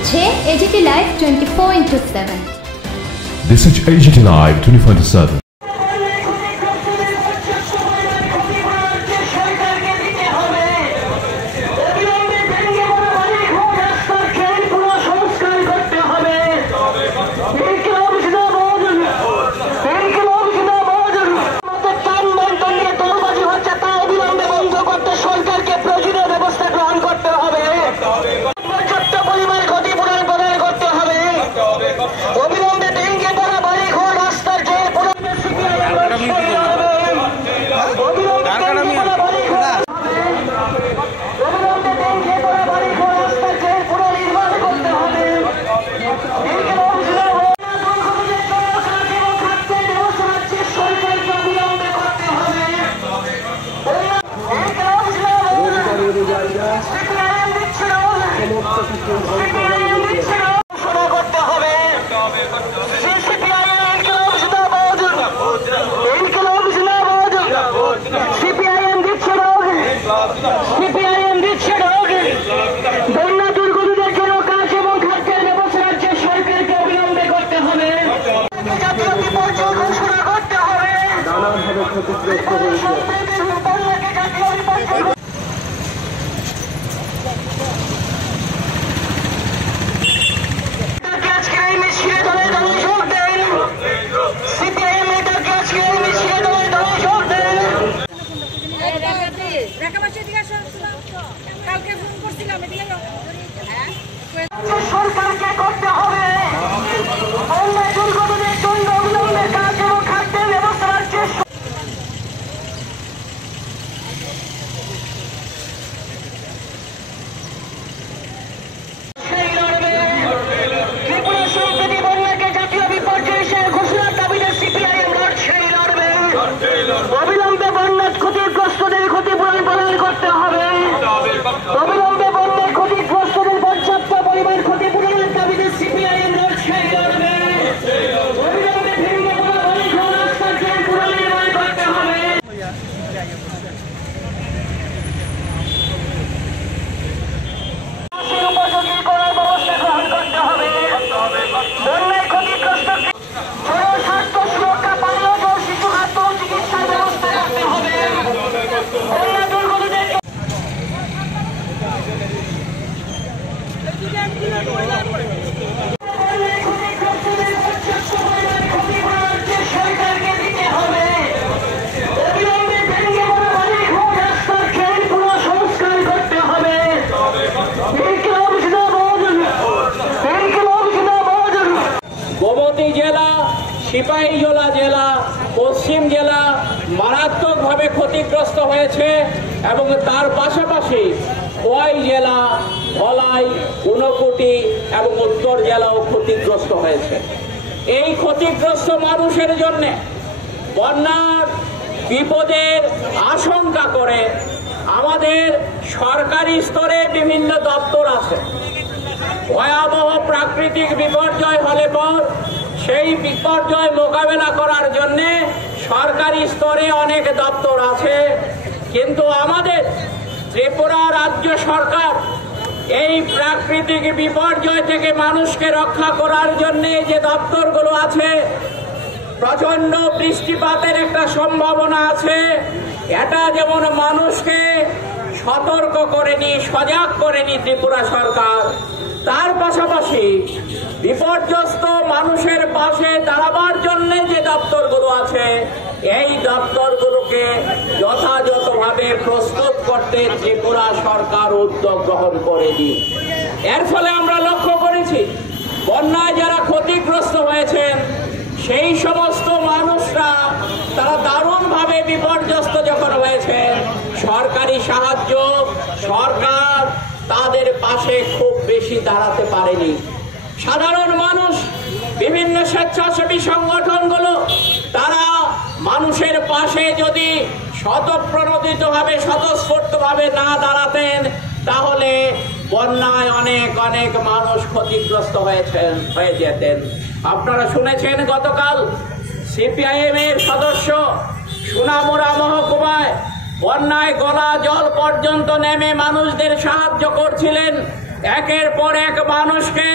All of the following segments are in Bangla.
দেখছে AGT Live 24/7। This is AGT Live 24/7. সরকারকে করতে হবে দুর্গতদের জন্য অবিলম্বে কাজ এবং খাদ্যের ব্যবস্থা রাজ্যের ত্রিপুরা সম্প্রতি বন্যাকে জাতীয় বিপর্যয় হিসেবে ঘোষণার দাবিতে সিপিআইএম লড়ছেই লড়বে। অবিলম্বে বন্যা ক্ষতিগ্রস্তদের ক্ষতিপূরণ প্রদান করতে হবে। অবিলম্বে বন্যার ক্ষতিগ্রস্তদের পর্যাপ্ত পরিমাণ ক্ষতিপূরণের দাবিতে সিপিআইএম লড়ছেই লড়বে। অবিলম্বে ভেঙে পড়া বাড়িঘর রাস্তার জন্য পুনর্নির্মাণ করতে হবে। উপযোগী করার ব্যবস্থা গ্রহণ করতে হবে। বন্যায় ক্ষতিগ্রস্ত জনস্বাস্থ্য সুরক্ষা, পানীয় জল, শিশু খাদ্য ও চিকিৎসার ব্যবস্থা করতে হবে। বন্যা দুর্গতদের সরকারকে দিতে হবে। অবিলম্বে ভেঙে পড়া বাড়িঘর রাস্তার ট্রেন পুনঃ সংস্কার করতে হবে। গোমতী জেলা, সিপাহীজলা জেলা, পশ্চিম জেলা মারাত্মকভাবে ক্ষতিগ্রস্ত হয়েছে এবং তার পাশাপাশি খোয়াই জেলা, ধলাই, ঊনকোটি এবং উত্তর জেলাও ক্ষতিগ্রস্ত হয়েছে। এই ক্ষতিগ্রস্ত মানুষের জন্য বন্যার বিপদের আশঙ্কা করে আমাদের সরকারি স্তরে বিভিন্ন দপ্তর আছে। ভয়াবহ প্রাকৃতিক বিপর্যয় হলে পর সেই বিপর্যয় মোকাবেলা করার জন্য সরকারি স্তরে অনেক দপ্তর আছে, কিন্তু আমাদের ত্রিপুরা রাজ্য সরকার এই প্রাকৃতিক বিপর্যয় থেকে মানুষকে রক্ষা করার জন্য যে দপ্তরগুলো আছে, প্রচন্ড বৃষ্টিপাতের একটা সম্ভাবনা আছে, এটা যেমন মানুষকে সতর্ক করেনি, সজাগ করেনি ত্রিপুরা সরকার, তার পাশাপাশি বিপর্যস্ত মানুষের পাশে দাঁড়াবার জন্য যে দপ্তরগুলো আছে, এই দপ্তরগুলোকে যথাযথভাবে প্রস্তুত করতে ত্রিপুরা সরকার উদ্যোগ গ্রহণ করেনি। এর ফলে আমরা লক্ষ্য করেছি বন্যায় যারা ক্ষতিগ্রস্ত হয়েছেন সেই সমস্ত মানুষরা তারা দারুণভাবে বিপর্যস্ত যখন হয়েছেন, সরকারি সাহায্য সরকার তাদের পাশে খুব বেশি দাঁড়াতে পারেনি। সাধারণ মানুষ, বিভিন্ন স্বেচ্ছাসেবী সংগঠনগুলো তারা মানুষের পাশে যদি স্বতঃপ্রণোদিতভাবে স্বতঃস্ফূর্তভাবে না দাঁড়াতেন তাহলে বন্যায় অনেক অনেক মানুষ ক্ষতিগ্রস্ত হয়ে যেতেন। আপনারা শুনেছেন গতকাল সিপিআইএম এর সদস্য সোনামুড়া মহকুমায় বন্যায় গলা জল পর্যন্ত নেমে মানুষদের সাহায্য করছিলেন। একের পর এক মানুষকে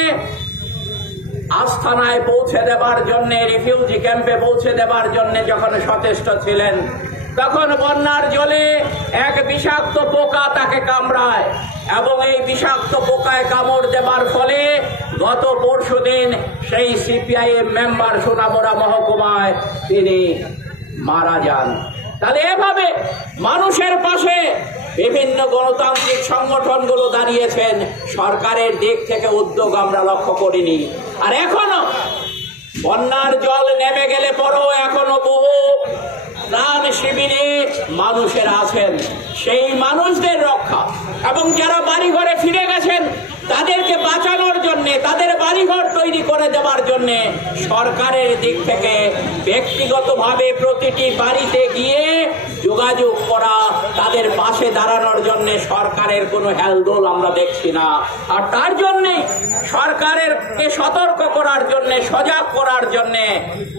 আস্থানায় পৌঁছে দেবার জন্য, রিফিউজি ক্যাম্পে পৌঁছে দেবার জন্য যখন সচেষ্ট ছিলেন, তখন বন্যার জলে এক বিষাক্ত পোকা তাকে কামড়ায় এবং এই বিষাক্ত পোকায় কামড় দেবার ফলে গত পরশুদিন সেই সিপিআইএম মেম্বার সোনামুড়া মহকুমায় তিনি মারা যান। তাহলে এভাবে মানুষের পাশে বিভিন্ন গণতান্ত্রিক সংগঠনগুলো দাঁড়িয়েছেন, সরকারের দিক থেকে উদ্যোগ আমরা লক্ষ্য করিনি। আর এখনো বন্যার জল নেমে গেলে পরেও এখনো বহু ত্রাণ শিবিরে মানুষেরা আছেন। সেই মানুষদের রক্ষা এবং যারা বাড়িঘরে ফিরে গেছেন তাদেরকে বাঁচানোর জন্য, তাদের বাড়িঘর তৈরি করে দেওয়ার জন্য সরকারের দিক থেকে ব্যক্তিগতভাবে প্রতিটি বাড়িতে গিয়ে যোগাযোগ করা, তাদের পাশে দাঁড়ানোর জন্য সরকারের কোনো হেলদোল আমরা দেখছি না। আর তার জন্যে সরকারেরকে সতর্ক করার জন্য, সজাগ করার জন্য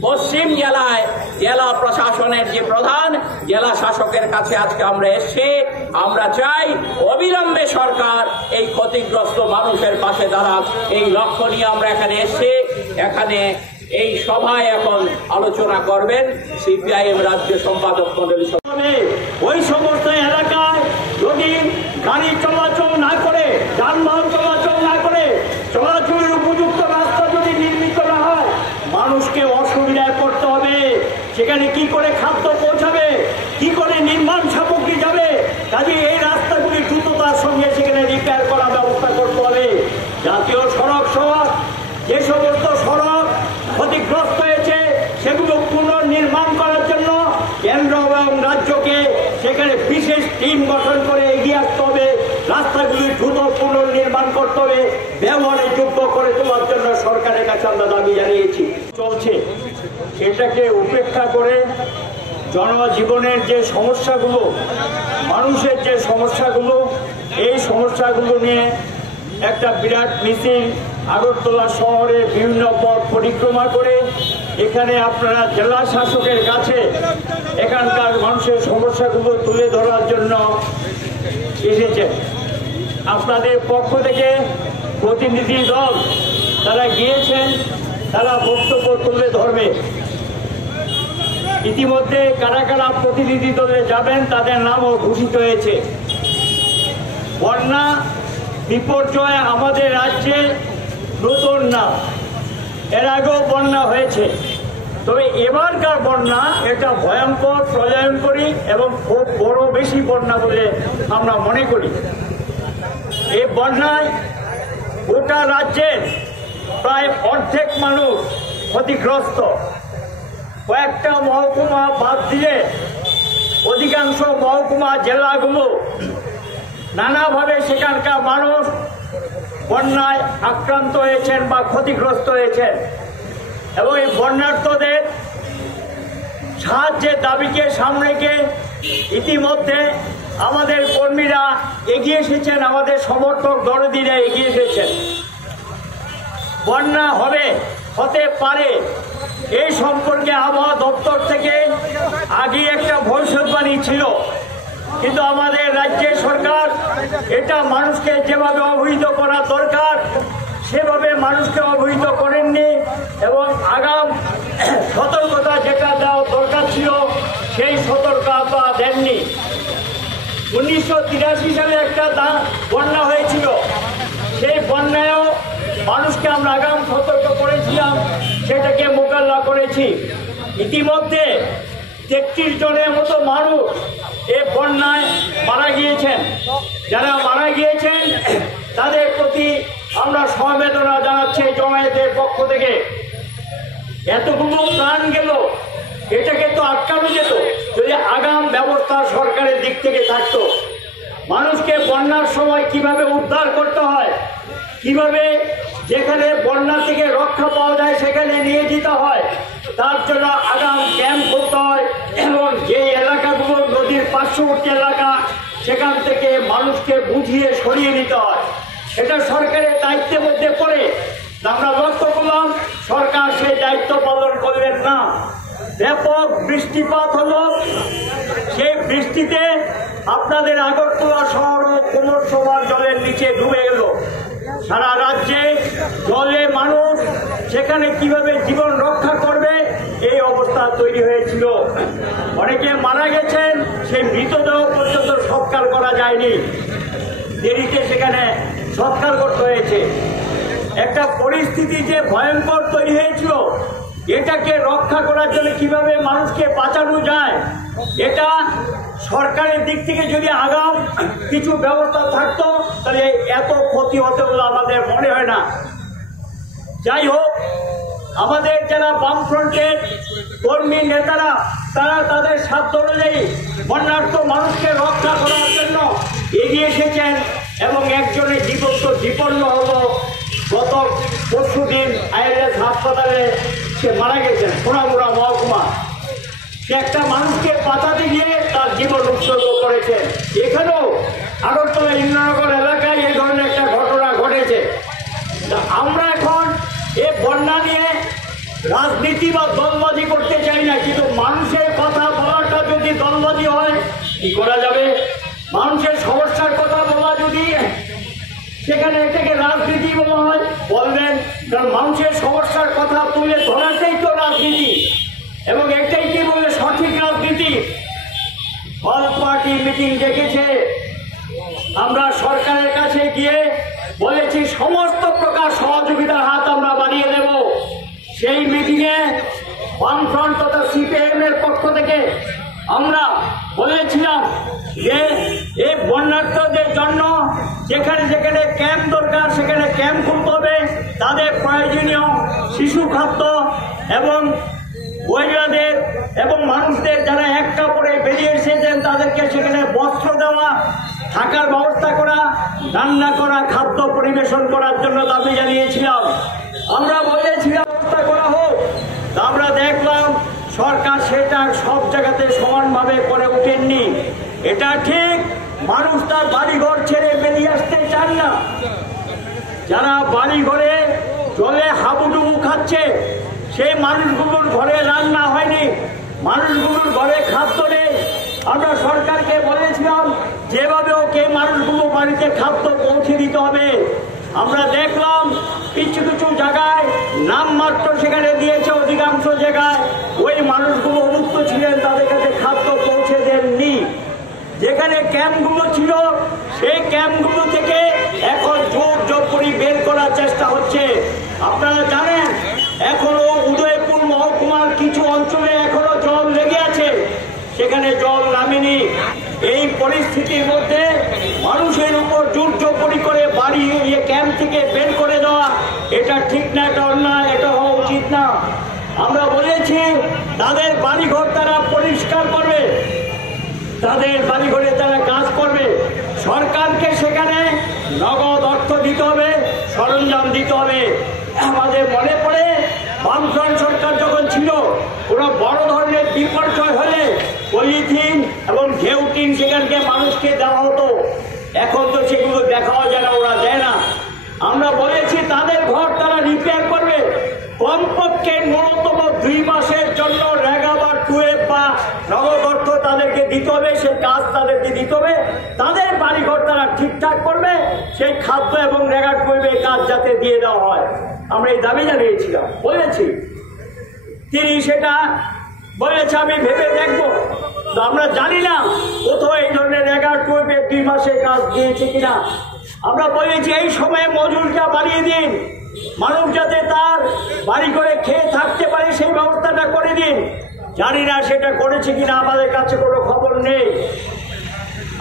পশ্চিম জেলায় জেলা প্রশাসনের যে প্রধান, জেলা শাসকের কাছে আজকে আমরা এসেছি। আমরা চাই অবিলম্বে সরকার এই ক্ষতিগ্রস্ত মানুষের পাশে দাঁড়াক, এই লক্ষ্য নিয়ে আমরা এখানে এসেছি। এখানে এই সভায় এখন আলোচনা করবেন সিপিআইএম রাজ্য সম্পাদক মণ্ডলী। ওই সমস্ত এলাকায় যদি গাড়ি চলাচল না করে, যানবাহন চলাচল না করে, চলাচলের উপযুক্ত রাস্তা যদি নির্মিত না হয়, মানুষকে অসুবিধায় পড়তে হবে। সেখানে কি করে খাদ্য পৌঁছাবে, কি করে নির্মাণ সামগ্রী যাবে? কাজে এই রাস্তাগুলি দ্রুততার সঙ্গে সেখানে রিপেয়ার করার ব্যবস্থা করতে হবে। জাতীয় সড়ক সহ যে সমস্ত সড়ক ক্ষতিগ্রস্ত হয়েছে সেগুলো পুনর্নির্মাণ করার জন্য কেন্দ্র এবং রাজ্যকে সেখানে বিশেষ টিম গঠন করে এগিয়ে আসতে হবে। রাস্তাগুলি দ্রুত পুনর্নির্মাণ করতে হবে, ব্যবহারের যোগ্য করে তোলার জন্য সরকারের কাছে আমরা দাবি জানিয়েছি। চলছে সেটাকে উপেক্ষা করে জনজীবনের যে সমস্যাগুলো, মানুষের যে সমস্যাগুলো, এই সমস্যাগুলো নিয়ে একটা বিরাট মিছিল আগরতলা শহরে বিভিন্ন পথ পরিক্রমা করে এখানে আপনারা জেলা শাসকের কাছে এখানকার মানুষের সমস্যাগুলো তুলে ধরার জন্য এসেছেন। আপনাদের পক্ষ থেকে প্রতিনিধি দল তারা গিয়েছেন, তারা বক্তব্য তুলে ধরবে। ইতিমধ্যে কারা কারা প্রতিনিধি দলে যাবেন তাদের নামও ঘোষিত হয়েছে। বন্যা বিপর্যয় আমাদের রাজ্যে নতুন না, এর আগেও বন্যা হয়েছে। তবে এবারকার বন্যা এটা ভয়ঙ্কর, প্রলয়ঙ্করী এবং খুব বড় বেশি বন্যা বলে আমরা মনে করি। এই বন্যায় গোটা রাজ্যের প্রায় অর্ধেক মানুষ ক্ষতিগ্রস্ত। কয়েকটা মহকুমা বাদ দিয়ে অধিকাংশ মহকুমা জেলাগুলো নানাভাবে সেখানকার মানুষ বন্যায় আক্রান্ত হয়েছেন বা ক্ষতিগ্রস্ত হয়েছেন। এবং এই বন্যার্তদের সাহায্যের দাবিকে সামনে রেখে ইতিমধ্যে আমাদের কর্মীরা এগিয়ে এসেছেন, আমাদের সমর্থক দরদিরা এগিয়ে এসেছেন। বন্যা হতে পারে এই সম্পর্কে আবহাওয়া দপ্তর থেকে আগে একটা ভবিষ্যৎবাণী ছিল, কিন্তু আমাদের রাজ্যের সরকার এটা মানুষকে যেভাবে অবহিত করা দরকার সেভাবে মানুষকে অবহিত করেননি এবং আগাম সতর্কতা যেটা দেওয়া দরকার ছিল সেই সতর্কতা দেননি। 1983 সালে একটা বন্যা হয়েছিল, সেই বন্যায়ও মানুষকে আমরা আগাম সতর্ক করেছিলাম, সেটাকে মোকাবিলা করেছি। ইতিমধ্যে 33 জনের মতো মানুষ এই বন্যায় মারা গিয়েছেন। যারা মারা গিয়েছেন তাদের প্রতি আমরা সমবেদনা জানাচ্ছি জমায়েতের পক্ষ থেকে। এতগুলো প্রাণ গেল, এটাকে তো আটকানো যেত যদি আগাম ব্যবস্থা সরকারের দিক থেকে থাকতো। মানুষকে বন্যার সময় কিভাবে উদ্ধার করতে হয়, কিভাবে যেখানে বন্যা থেকে রক্ষা পাওয়া যায় সেখানে নিয়ে যেতে হয়, তার জন্য আগাম ক্যাম্প করতে হয় এবং যে এলাকাগুলো নদীর পার্শ্ববর্তী এলাকা সেখান থেকে মানুষকে বুঝিয়ে সরিয়ে নিতে হয়। এটা সরকারের দায়িত্বের মধ্যে পড়ে। আমরা লক্ষ্য করলাম সরকার সেই দায়িত্ব পালন করলেন না। ব্যাপক বৃষ্টিপাত হলো, সেই বৃষ্টিতে আপনাদের আগরতলা শহর কোমর সমান জলের নিচে ডুবে গেল। সারা রাজ্যে জলে মানুষ সেখানে কিভাবে জীবন রক্ষা করবে এই অবস্থা তৈরি হয়েছিল। অনেকে মারা গেছেন, সেই মৃতদেহ পর্যন্ত সৎকার করা যায়নি, দেরিতে সেখানে সৎকার করতে হয়েছে। একটা পরিস্থিতি যে ভয়ঙ্কর তৈরি হয়েছিল, এটাকে রক্ষা করার জন্য কিভাবে মানুষকে বাঁচানো যায়, এটা সরকারের দিক থেকে যদি আগাম কিছু ব্যবস্থা থাকতো তাহলে এত ক্ষতি হতে বলে আমাদের মনে হয় না। যাই হোক, আমাদের যারা বামফ্রন্টের কর্মী নেতারা তারা তাদের সাধ্য অনুযায়ী বন্যার্থ মানুষকে রক্ষা করার জন্য এগিয়ে এসেছেন এবং একজনের জীবন তো বিপন্ন হলো। গত পরশুদিন আইএলএস হাসপাতালে সে মারা গেছেন, সোনামুড়া মহকুমা। সে একটা মানুষকে বাঁচাতে গিয়ে তার জীবন উৎসর্গ করেছেন। এখানেও আগরতলা ইন্দ্রনগর এলাকায় এই ধরনের একটা ঘটনা ঘটেছে। আমরা এখন এই বন্যা নিয়ে রাজনীতি বা দলবাজি করতে চাই না, কিন্তু মানুষের কথা বলাটা যদি দলবাজি হয় কি করা যাবে? মানুষের সমস্যার কথা বলা যদি সেখানে এটাকে রাজনীতি বলা হয় বলবেন, কারণ মানুষের সমস্যার কথা তুলে ধরাটাই তো রাজনীতি, এবং এটাই কি বলে সঠিক রাজনীতি। অল পার্টি মিটিং ডেকেছে, আমরা সরকারের কাছে গিয়ে বলেছি সমস্ত প্রকার সহযোগিতার হাত আমরা বাড়িয়ে দেব। সেই মিটিংয়ে বামফ্রন্ট তথা সিপিএম এর পক্ষ থেকে আমরা বলেছিলাম যে এই বন্যার্থদের জন্য যেখানে যেখানে ক্যাম্প দরকার সেখানে ক্যাম্প খুলতে হবে, তাদের প্রয়োজনীয় শিশু খাদ্য এবং মহিলাদের এবং মানুষদের যারা এক কাপড়ে বেরিয়ে এসেছেন তাদেরকে সেখানে বস্ত্র দেওয়া, থাকার ব্যবস্থা করা, রান্না করা, খাদ্য পরিবেশন করার জন্য দাবি জানিয়েছিলাম। আমরা বলেছিলাম ব্যবস্থা করা হোক, আমরা দেখলাম সরকার সেটা সব জায়গাতে সমানভাবে করে ওঠেননি। এটা ঠিক, মানুষ তার বাড়িঘর ছেড়ে বেরিয়ে আসতে চান না। যারা বাড়িঘরে জলে হাবুডুবু খাচ্ছে সেই মানুষগুলোর ঘরে রান্না হয়নি, মানুষগুলোর ঘরে খাদ্য নেই। আমরা সরকারকে বলেছিলাম যেভাবে ওকে মানুষগুলো বাড়িতে খাদ্য পৌঁছে দিতে হবে। আমরা দেখলাম কিছু কিছু জায়গায় নামমাত্র সেখানে দিয়েছে, অধিকাংশ জায়গায় ওই মানুষগুলো অভুক্ত ছিলেন তাদের কাছে খাদ্য পৌঁছে দেননি। যেখানে ক্যাম্পগুলো ছিল সেই ক্যাম্পগুলো থেকে এখন জোর জোর করে বের করার চেষ্টা হচ্ছে। আপনারা জানেন এখনো উদয়পুর মহকুমার কিছু অঞ্চলে এখনো জল লেগে আছে, সেখানে জল নামেনি। এই পরিস্থিতির মধ্যে মানুষের উপর জোর জবরি করে বাড়ি ক্যাম্প থেকে বের করে দেওয়া এটা ঠিক না, এটা অন্যায়, এটা হওয়া উচিত না। আমরা বলেছি তাদের বাড়িঘর তারা পরিষ্কার করবে, তাদের বাড়িঘরে তারা কাজ করবে। সরকারকে সেখানে নগদ অর্থ দিতে হবে, সরঞ্জাম দিতে হবে। আমাদের মনে পড়ে বামফ্রন্ট সরকার যখন ছিল কোনো বড় ধরনের বিপর্যয় হলে পলিথিন এবং ঘেউটিন সেখানকে মানুষকে দেওয়া হতো। এখন তো সেগুলো দেখাও যায় না, ওরা দেয় না। আমরা বলেছি তাদের ঘর তারা রিপেয়ার করবে, কমপক্ষে ন্যূনতম 2 মাসের জন্য রেগা বা টুয়েব বা নগদ অর্থ তাদেরকে দিতে হবে, সেই কাজ তাদেরকে দিতে হবে। তাদের বাড়িঘর তারা ঠিকঠাক করবে, সেই খাদ্য এবং রেগা টুয়েবে কাজ যাতে দিয়ে দেওয়া হয়। আমরা এই দাবি জানিয়েছিলাম, বলেছি। তিনি সেটা বলেছে আমি ভেবে দেখবো। তো আমরা জানি না কোথাও এই ধরনের রেগা টুয়েবে 2 মাসে কাজ দিয়েছে কিনা। আমরা বলেছি এই সময়ে মজুরিটা বাড়িয়ে দিন, মানুষ যাতে তার বাড়ি করে খেয়ে থাকতে পারে সেই ব্যবস্থাটা করে দিন। জানি না সেটা করেছে কিনা, আমাদের কাছে কোনো খবর নেই।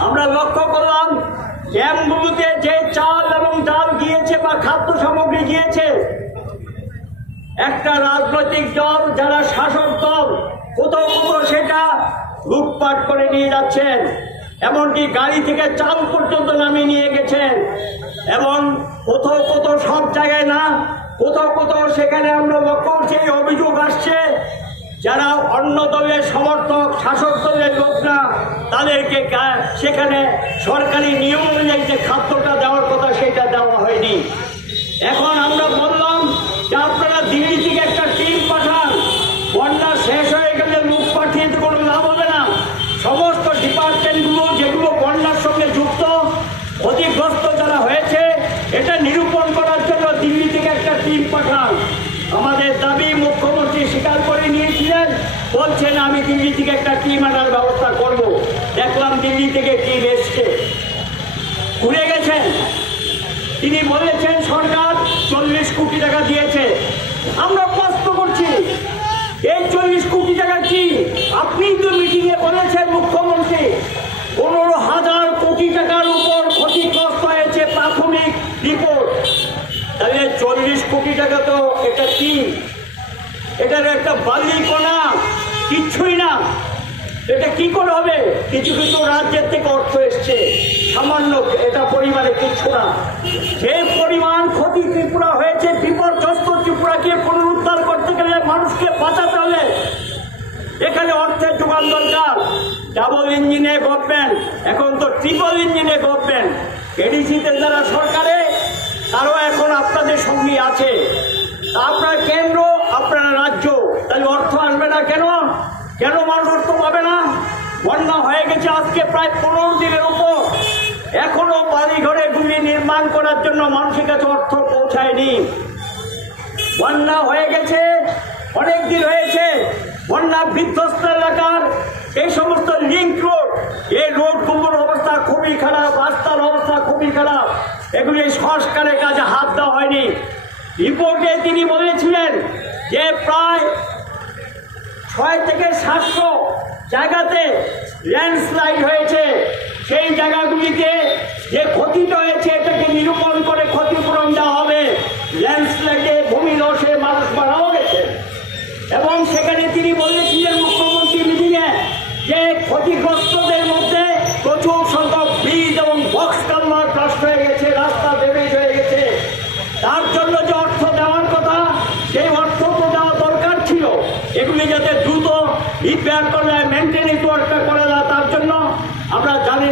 আমরা লক্ষ্য করলাম ক্যাম্পগুলোতে যে চাল এবং ডাল গিয়েছে বা খাদ্য সামগ্রী গিয়েছে, একটা রাজনৈতিক দল যারা শাসক দল কোথাও কোথাও সেটা লুটপাট করে নিয়ে যাচ্ছেন, এমনকি গাড়ি থেকে চাল পর্যন্ত নামিয়ে নিয়ে গেছেন। এবং কোথাও কোথাও সব জায়গায় না, কোথাও কোথাও সেখানে আমরা লক্ষ্য করছি অভিযোগ আসছে যারা অন্য দলের সমর্থক, শাসক দলের লোক না, তাদেরকে সেখানে সরকারি নিয়ম অনুযায়ী যে খাদ্যটা দেওয়ার কথা সেটা দেওয়া হয়নি। এখন আমরা বললাম যে আপনারা দিল্লি থেকে একটা টিম পাঠান, বন্যা শেষ হয়ে গেলে লোক পাঠিয়ে তো কোনো লাভ হবে না। সমস্ত ডিপার্টমেন্টগুলো যেগুলো বন্যার সঙ্গে যুক্ত, ক্ষতিগ্রস্ত যারা হয়েছে এটা নিরূপণ টিম পাঠান। আমাদের দাবি মুখ্যমন্ত্রী স্বীকার করে নিয়েছিলেন, বলছেন আমি দিল্লি থেকে একটা টিম আনার ব্যবস্থা করব। দেখলাম দিল্লি থেকে টিম এসছে, ঘুরে গেছেন। তিনি বলেছেন সরকার 40 কোটি টাকা দিয়েছে। আমরা প্রশ্ন করছি, এই 40 কোটি টাকা কি? আপনি তো মিটিংয়ে বলেছেন মুখ্যমন্ত্রী 15,000 কোটি টাকার উপর ক্ষতিগ্রস্ত হয়েছে প্রাথমিক রিপোর্ট। তাহলে 40 কোটি টাকা তো এটা কি? এটার একটা বালি কোনা, কিচ্ছুই না। এটা কি করে হবে? কিছু কিছু রাজ্যের থেকে অর্থ এসছে, সামান্য, এটা পরিমাণে কিচ্ছু না। যে পরিমাণ ক্ষতি ত্রিপুরা হয়েছে, বিপর্যস্ত ত্রিপুরাকে পুনরুদ্ধার করতে গেলে, মানুষকে বাঁচাতে হলে এখানে অর্থের যোগান দরকার। ডাবল ইঞ্জিনে গভর্নমেন্ট, এখন তো ট্রিপল ইঞ্জিনে গভর্নমেন্ট। এডিসিতে যারা সরকারে, তারাও এখন আপনাদের সঙ্গে আছে। আপনার কেন্দ্র, আপনার রাজ্য, তাহলে অর্থ আসবে না কেন? কেন মানুষ অর্থ পাবে না? বন্যা হয়ে গেছে আজকে প্রায় 15 দিনের উপর, এখনো বাড়ি ঘরেগুলি নির্মাণ করার জন্য মানুষের কাছে অর্থ পৌঁছায়নি। বন্যা হয়ে গেছে, অনেক দিন হয়েছে। বন্যা বিধ্বস্ত এলাকার এই সমস্ত লিঙ্ক রোড, এই রোডগুলোর অবস্থা খুবই খারাপ, রাস্তার অবস্থা খুবই খারাপ। এগুলি সংস্কারের কাজে হাত দেওয়া হয়নি। রিপোর্টে তিনি বলেছিলেন যে প্রায় 6 থেকে 700 জায়গাতে ল্যান্ডস্লাইড হয়েছে। সেই জায়গাগুলিতে যে ক্ষতিটা হয়েছে এটাকে নিরূপণ করে ক্ষতিপূরণ দেওয়া হবে। ল্যান্ডস্লাইডে ভূমিধসে মানুষ মারাও গেছে। এবং সেখানে তিনি বলেছিলেন মুখ্যমন্ত্রী মিটিংয়ে যে ক্ষতিগ্রস্তদের মধ্যে প্রচুর সংখ্যক ব্রিজ এবং বক্স কালভার্ট নষ্ট হয়ে গেছে, রাস্তা ড্যামেজ হয়ে গেছে। তার জন্য যে অর্থ দেওয়ার কথা, সেই অর্থ তো দেওয়া দরকার ছিল। এগুলি যাতে দ্রুত রিপেয়ার করা যায়, মেনটেনেন্স ওয়ার্কটা করা যায়, তার জন্য আমরা জানি